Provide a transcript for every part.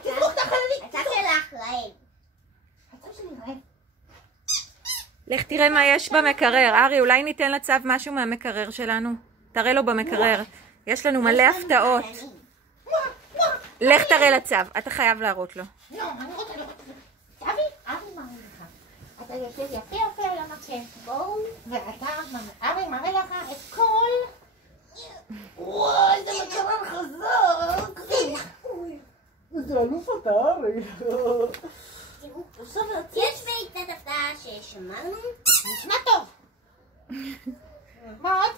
תזרוק את החללית. הצו שלך רעב. הצו שלי רעב. לך תראה מה יש במקרר. ארי, אולי ניתן לצו משהו מהמקרר שלנו? תראה לו במקרר. יש לנו מלא הפתעות. לך תראה לצו, אתה חייב להראות לו. לא, אני רוצה לראות. צבי, אבי מראה לך. אתה יושב יפה יפה על המקל. בואו. ואתה, אבי מראה לך את כל... וואי, זה מקרר חזק. זה אלוף אתה, ארי. יש בעיטת הפתעה ששמרנו. נשמע טוב. מה עוד?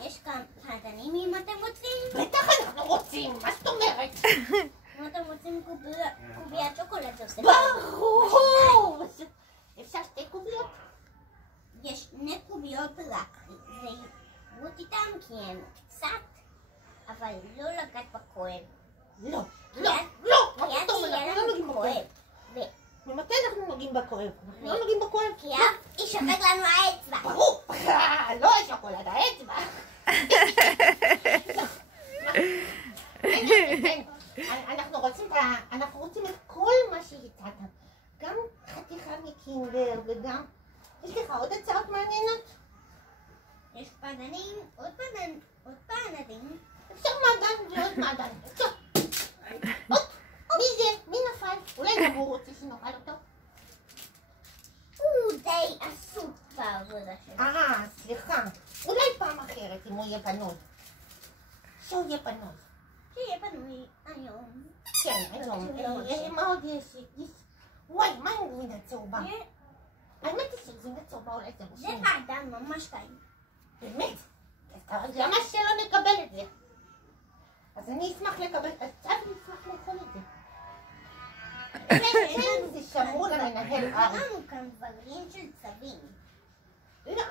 יש כאן פרטנים אם אתם רוצים. בטח אנחנו רוצים, מה זאת אומרת? אם אתם רוצים קוביית שוקולד זה עושה. ברור! אפשר שתי קוביות? יש 2 קוביות רק. זה ירות איתם כי הם קצת, אבל לא לגעת בכואב. לא, לא, לא! כי אז יהיה לנו כואב. ממתי אנחנו נוגעים בכואב? אנחנו לא נוגעים בכואב? כי אז יישפק לנו האצבע. ברור! לא השוקולד, האצבע! אנחנו רוצים את כל מה שהצעת. גם חתיכה מקינדר וגם... יש לך עוד הצעות מעניינות? יש פרטנים, עוד פרטנים. אפשר מעדן ועוד מעדן. מי זה? מי נפל? אולי גם הוא רוצה שנאכל אותו? הוא די עסוק בעבודה שלו. סליחה. אולי פעם אחרת אם הוא יהיה פנוי. שהוא יהיה פנוי. שיהיה פנוי היום. כן, היום. מה עוד יש? וואי, מה עם גבינה צהובה? האמת היא שגבינה צהובה אולי זה זה מושכים. מעדן ממש טעים. באמת? אז למה שלא נקבל את זה? אז אני אשמח לקבל, אז צבי אשמח לאכול את זה. זה שמור למנהל ארי. קראנו כאן דברים של צבים. לא,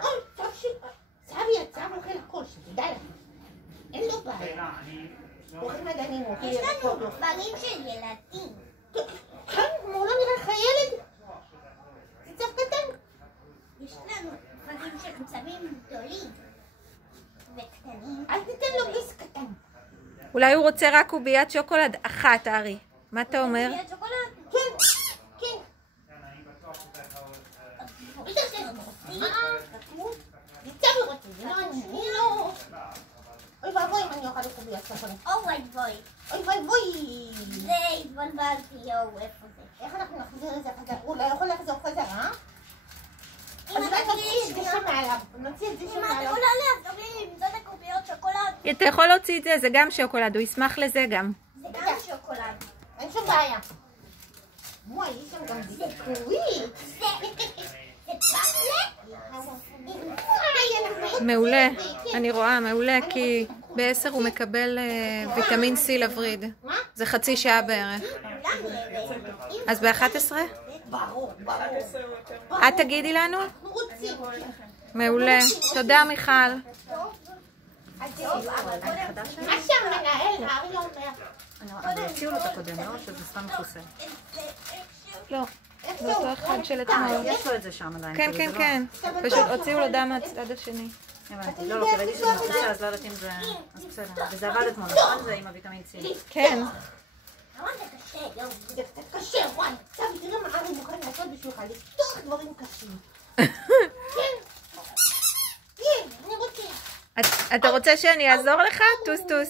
צבי יצא ואוכל הכל, שתדע לך. אין לו בעיה. אוכל מדענים, אוכל יש לנו ירקות. דברים של ילדים. כן, הוא לא נראה לך ילד? זה צב קטן. יש לנו דברים של צבים גדולים וקטנים. אל תיתן לו ביס קטן. אולי הוא רוצה רק קוביית שוקולד אחת, ארי. מה אתה אומר? קוביית שוקולד. כן, כן. זה צבי רוצה, זה לא אני. לא. אוי ואבוי אם אני אוכל לקוביית שוקולד. אוי ואבוי. אוי ואבוי. זה התבלבלתי, יואו, איפה זה? איך אנחנו נחזיר את זה חזרה? הוא לא יכול לחזור חזרה? אם אז אולי אתה נוציא את זה שמעליו. נוציא את זה אם שמעליו. אתה עולה להסתובב עם זאת הקוביות שוקולד. אתה יכול להוציא את זה, זה גם שוקולד, הוא ישמח לזה גם. זה גם שוקולד. אין שום בעיה. וואי, יש שם גם זיקורית. זה פחלה? מעולה, אני רואה, מעולה, כי ב10 הוא מקבל ויטמין C לווריד. זה חצי שעה בערך. אז ב11? ברור, ברור. את תגידי לנו? אנחנו רוצים. מעולה. תודה מיכל. מה שהמנהל ארי אומר. אני הוציאו לו את הקודם, לא? שזה סתם מכוסה. לא, זה אותו אחד של אתמול. יש לו את זה שם עדיין. כן, כן, כן. פשוט הוציאו לו דם מהצד השני. הבנתי, לא, כי ראיתי שזה מכוסה, אז לא יודעת אם זה... אז בסדר. וזה עבד אתמול, נכון? זה עם הוויטמין C. כן. למה זה קשה? יואו. זה קצת קשה, וואי. צבי, תראה מה ארי מוכן לעשות בשבילך, לפתוח דברים קשים. כן. כן, אני רוצה. אתה רוצה שאני אעזור לך? טוס טוס.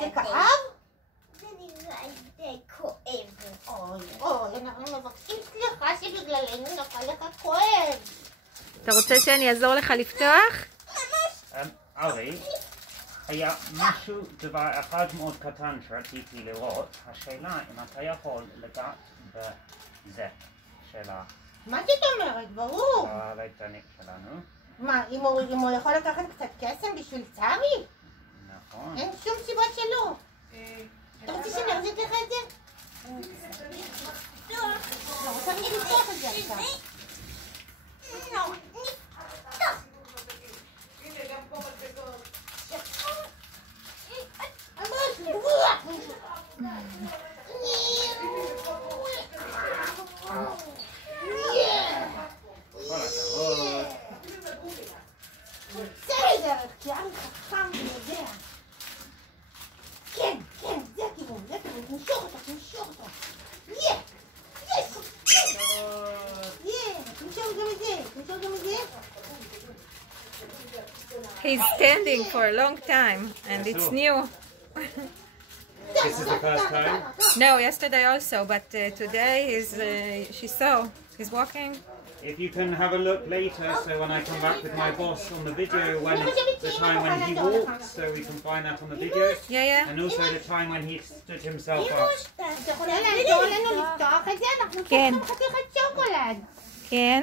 זה כאב? זה נראה די כואב. אוי, אנחנו מבקשים סליחה שבגללנו נפל לך כואב. אתה רוצה שאני אעזור לך לפתוח? ארי, היה משהו, דבר אחד מאוד קטן שרציתי לראות. השאלה אם אתה יכול לגעת בזה של מה זאת אומרת? ברור. הליצנית שלנו. מה, אם הוא יכול לקחת קצת קסם בשביל צבי? נכון. אין שום סיבה שלא. אתה רוצה שנחזיק לך את זה? לא רוצה לפתוח את זה עכשיו. בסדר, כי אני חכם ויודע. כן, כן, זה He's standing for a long time, and Yes, it's sir. new. This is the first time. No, yesterday also, but today she saw. He's walking. If you can have a look later, so when I come back with my boss on the video, when the time when he walked, so we can find that on the video, Yeah, yeah. and also the time when he stood himself up. את יכולה לעזור לנו לפתוח את זה? אנחנו כן. צריכים חתיכת שוקולד. כן.